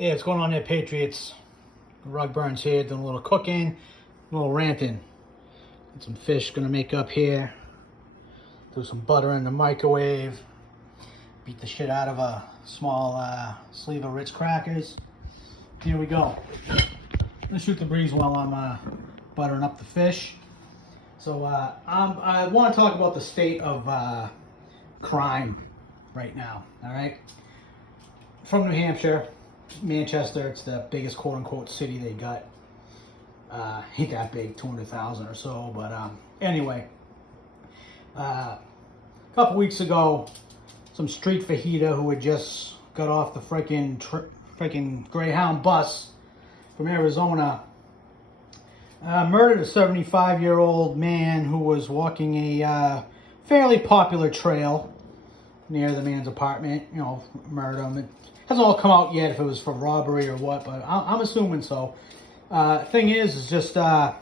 Hey, what's going on there, Patriots? Rug Burns here, doing a little cooking, a little ranting. Got some fish gonna make up here. Do some butter in the microwave. Beat the shit out of a small sleeve of Ritz crackers. Here we go. Let's shoot the breeze while I'm buttering up the fish. So I want to talk about the state of crime right now. All right, from New Hampshire. Manchester, it's the biggest quote-unquote city they got. Ain't that big, 200,000 or so, but anyway. A couple weeks ago, some street fajita who had just got off the freaking Greyhound bus from Arizona murdered a 75-year-old man who was walking a fairly popular trail near the man's apartment. You know, murdered him. It hasn't all come out yet if it was for robbery or what, but I'm assuming so. Thing is just a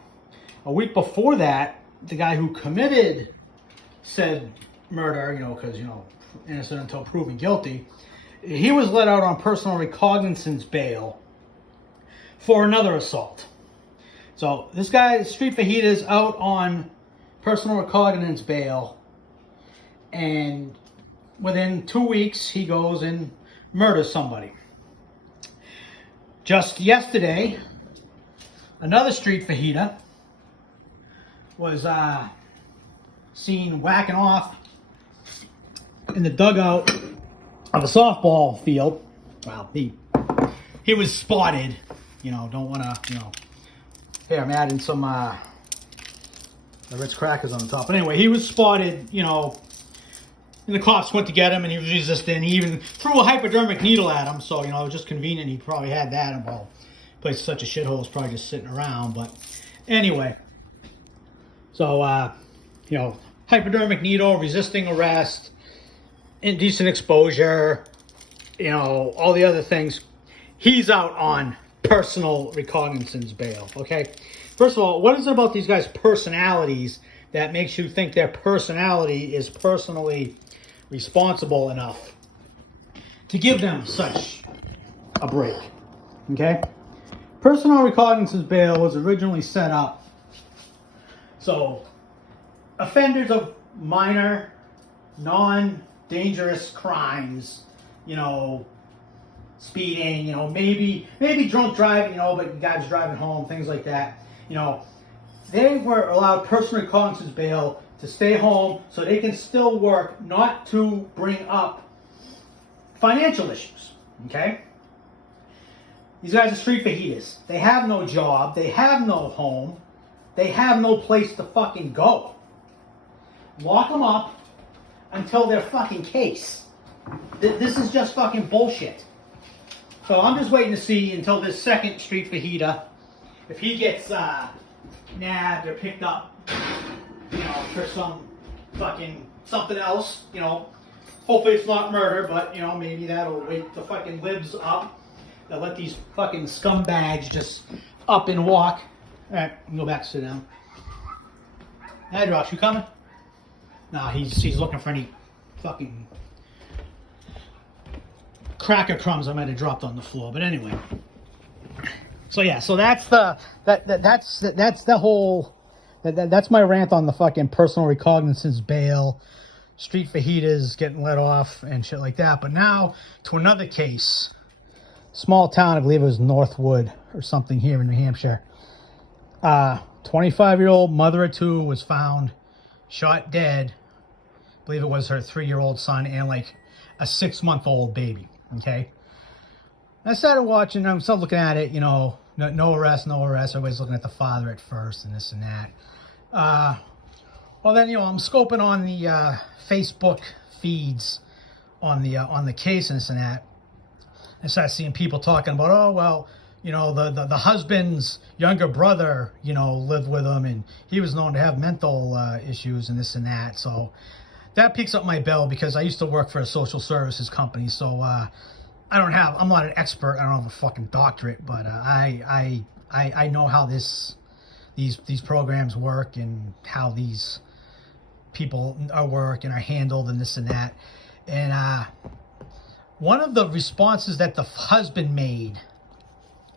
week before that, the guy who committed said murder, because, innocent until proven guilty, he was let out on personal recognizance bail for another assault. So this guy, Street Fajita, is out on personal recognizance bail, and within 2 weeks, he goes and murders somebody. Just yesterday, another street fajita was seen whacking off in the dugout of a softball field. Well, he was spotted. Don't want to, here, I'm adding some the Ritz crackers on the top. But anyway, he was spotted, and the cops went to get him, and he was resisting. He even threw a hypodermic needle at him, so, it was just convenient. He probably had that, and, well, the place is such a shithole, it's probably just sitting around. But anyway, so, hypodermic needle, resisting arrest, indecent exposure, all the other things. He's out on personal recognizance bail, okay? First of all, what is it about these guys' personalities that makes you think their personality is personally responsible enough to give them such a break, okay? Personal recognizance bail was originally set up so offenders of minor, non-dangerous crimes, speeding, maybe drunk driving, but guys driving home, things like that, they were allowed personal recognizance bail to stay home so they can still work, not to bring up financial issues, okay? These guys are street fajitas. They have no job. They have no home. They have no place to fucking go. Lock them up until their fucking case. This is just fucking bullshit. So I'm just waiting to see until this second street fajita, if he gets nabbed or picked up, for some fucking something else, hopefully it's not murder, but, maybe that'll wake the fucking libs up. They'll let these fucking scumbags just up and walk. All right, you can go back, sit down. Hey, Josh, you coming? Nah, he's looking for any fucking cracker crumbs I might have dropped on the floor. But anyway, so yeah, so that's the whole. That's my rant on the fucking personal recognizance bail, street fajitas getting let off and shit like that. But now to another case, small town, I believe it was Northwood or something here in New Hampshire. 25-year-old mother of two was found shot dead. I believe it was her 3-year-old son and like a 6-month-old baby. Okay. I started watching, I'm still looking at it, no arrest. Everybody's looking at the father at first and this and that. Well then, I'm scoping on the Facebook feeds on the case and this and that. I started seeing people talking about, oh, well, the husband's younger brother, lived with him and he was known to have mental issues and this and that. So that picks up my bell because I used to work for a social services company. So I'm not an expert. I don't have a fucking doctorate, but I know how these programs work and how these people work and are handled and this and that. And one of the responses that the husband made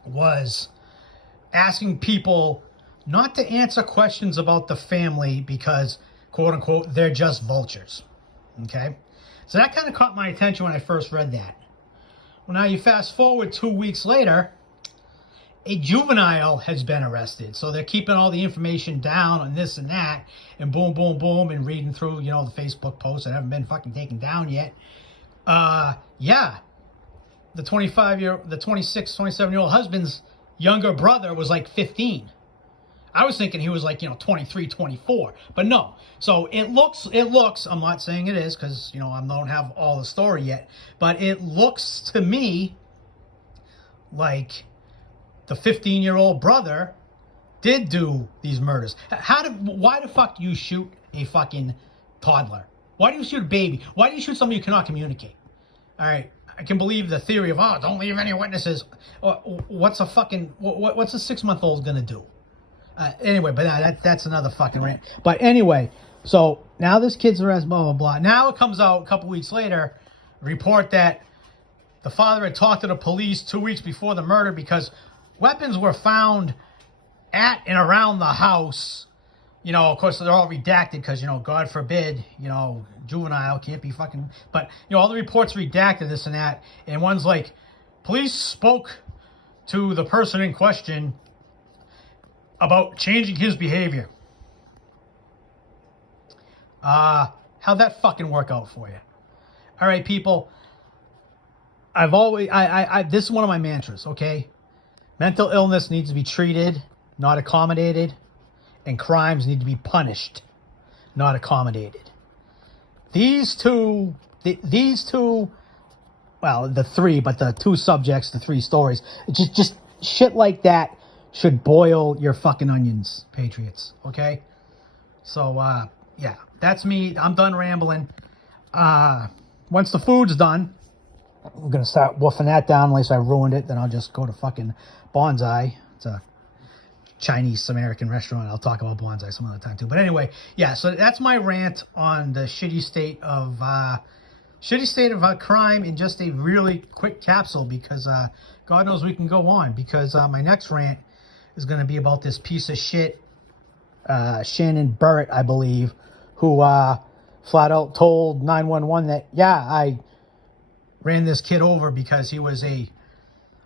was asking people not to answer questions about the family because, quote unquote, they're just vultures. Okay? So that kind of caught my attention when I first read that. Well, now you fast forward 2 weeks later, a juvenile has been arrested. So they're keeping all the information down on this and that, and boom, boom, boom, and reading through, the Facebook posts that haven't been fucking taken down yet. Yeah, the 26, 27-year-old husband's younger brother was like 15. I was thinking he was like, 23, 24, but no. So it looks, I'm not saying it is because, I don't have all the story yet, but it looks to me like the 15-year-old brother did do these murders. Why the fuck do you shoot a fucking toddler? Why do you shoot a baby? Why do you shoot somebody who cannot communicate? All right, I can believe the theory of, don't leave any witnesses. What's a 6-month-old gonna do? Anyway, but that's another fucking rant. But anyway, so now this kid's arrested, blah, blah, blah. Now it comes out a couple weeks later, a report that the father had talked to the police 2 weeks before the murder because weapons were found at and around the house. Of course, they're all redacted because, God forbid, juvenile can't be fucking... But, all the reports redacted, this and that. And one's like, police spoke to the person in question about changing his behavior. How'd that fucking work out for you? All right, people. I've always... this is one of my mantras, okay? Mental illness needs to be treated, not accommodated. And crimes need to be punished, not accommodated. These two, well, the three, but the two subjects, the three stories, just shit like that should boil your fucking onions, patriots, okay? So, yeah, that's me. I'm done rambling. Once the food's done, I'm going to start woofing that down unless I ruined it. Then I'll just go to fucking Bonsai. It's a Chinese American restaurant. I'll talk about Bonsai some other time too. But anyway, yeah, so that's my rant on the shitty state of crime in just a really quick capsule because God knows we can go on because my next rant is going to be about this piece of shit Shannon Burrett, I believe, who flat out told 911 that, yeah, I ran this kid over because he was a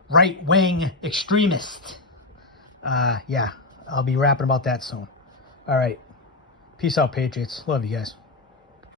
right-wing extremist. Yeah, I'll be rapping about that soon. All right. Peace out, Patriots. Love you guys.